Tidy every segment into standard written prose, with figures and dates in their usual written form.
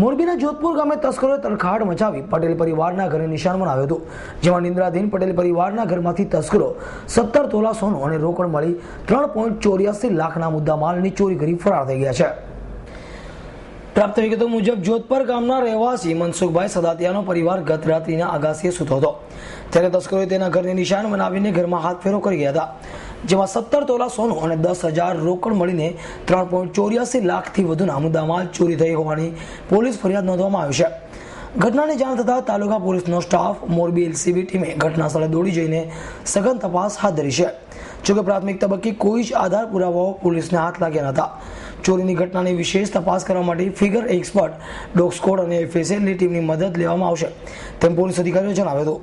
મોરબીના જોધપુર ગામે તસ્કરોએ તરખાટ મચાવી પટેલ પરિવારના ઘરે નિશાન બનાવ્યું હતું, જેમાં નિંદ્રાધીન પટેલ પરિવારના ઘરમાંથી તસ્કરો 17 તોલા સોનું અને રોકડ મળી 3.84 લાખના મુદ્દામાલની ચોરી કરી ફરાર થઈ ગયા છે. પ્રાપ્ત વિગતો મુજબ જોધપુર ગામના રહેવાસી મનસુખભાઈ સદાતિયાનો પરિવાર ગત રાત્રિના અગાસીએ સૂતો હતો, ત્યારે તસ્કરોએ તેના ઘરને નિશાન બનાવીને ઘરમાં હાથ ફેરો કરી ગયા હતા, જેમાં 17 તોલા સોનું અને 10,000 રોકડ મળીને 3.84 લાખથી વધુના મુદ્દામાલ ચોરી થઈ હોવાની પોલીસ ફરિયાદ નોંધવામાં આવી છે. ઘટનાની જાણ થતાં તાલુકા પોલીસનો સ્ટાફ મોરબી એલસીબી ટીમે ઘટના સ્થળે દોડી જઈને સઘન તપાસ હાથ ધરી છે. જોકે પ્રાથમિક તબક્કે કોઈ જ આધાર પુરાવાઓ પોલીસને હાથ લાગ્યા નહોતા. ચોરીની ઘટનાની વિશેષ તપાસ કરવા માટે ફિગર એક્સપર્ટ, ડોગ સ્ક્વોડ અને એફએસએલની ટીમની મદદ લેવામાં આવશે, તેમ પોલીસ અધિકારીઓ જણાવ્યું હતું.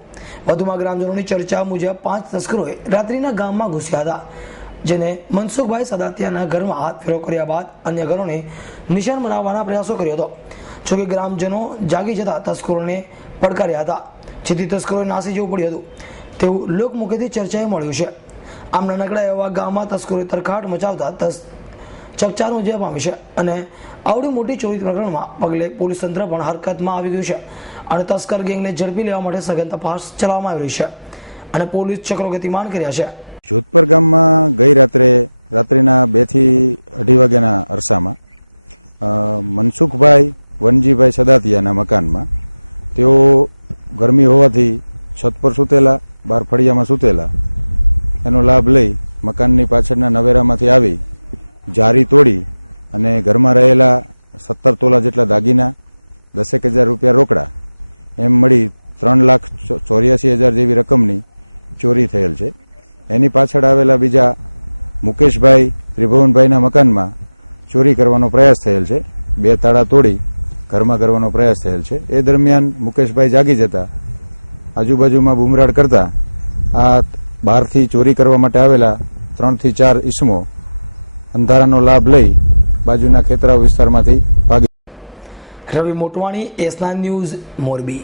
વધુમાં ગ્રામજનોની ચર્ચા મુજબ 5 તસ્કરોએ રાત્રિના ગામમાં ઘૂસ્યા હતા, જેને મનસુખભાઈ સદાતિયાના ઘરમાં હાથ ફેરો કર્યા બાદ અન્ય ઘરોને નિશાન બનાવવાના પ્રયાસો કર્યો હતો. જોકે ગ્રામજનો જાગી જતા તસ્કરોને પડકાર્યા હતા, જેથી તસ્કરોએ નાસી જવું પડ્યું હતું તેવું લોકમુખેથી ચર્ચાએ મળ્યું છે. આમ નાનકડા એવા ગામમાં તસ્કરોએ તરખાટ મચાવતા ચકચાર મચવા પામી છે અને આવડી મોટી ચોરી પ્રકરણમાં પગલે પોલીસ તંત્ર પણ હરકતમાં આવી ગયું છે અને તસ્કર ગેંગને ઝડપી લેવા માટે સઘન તપાસ ચલાવવામાં આવી રહી છે અને પોલીસ ચક્રો ગતિમાન કર્યા છે. જોધપુર ગામમાં ગઈ રાત્રિના 2 થી 2:30 વાગ્યાના અરસામાં મનસુખભાઈ વનજીભાઈ સદાતિયાના મકાનમાં તેઓ ગરમી હોવાથી છત પર સૂતેલા, બહાર ફળિયામાં સૂતેલા, એનો લાભ લઈ મકાનની પાછળના નવેરામાંથી આવી જારી તોડી અને ઘરમાં રહેલા 17 તોલા જેટલા દાગીના, 10,000 રૂપિયા રોકડા એમ મળી 3,84,000 જેવી રકમની ચોરી થયેલ છે. એની પાછળ આવેલા બીજા મુકેશભાઈ ત્રિભુવનભાઈના મકાનમાં ચોરી કરવાનો પ્રયાસ થયેલ છે. 2 તાળા તોડી ઘરમાં કરવાનો પ્રયાસ થયેલ છે. એ દરમિયાન મુકેશભાઈ જાગી જતા આજુબાજુમાં બુમરાડ કરતા આ બહારથી ચોરી કરવા માટે આવેલા 3 થી 4 ઈસમો અંધારાનો લાભ લઈ બાજુના ખેતરાવ વિસ્તારમાંથી ભાગી. રવિ મોટવાણી, S9 ન્યૂઝ, મોરબી.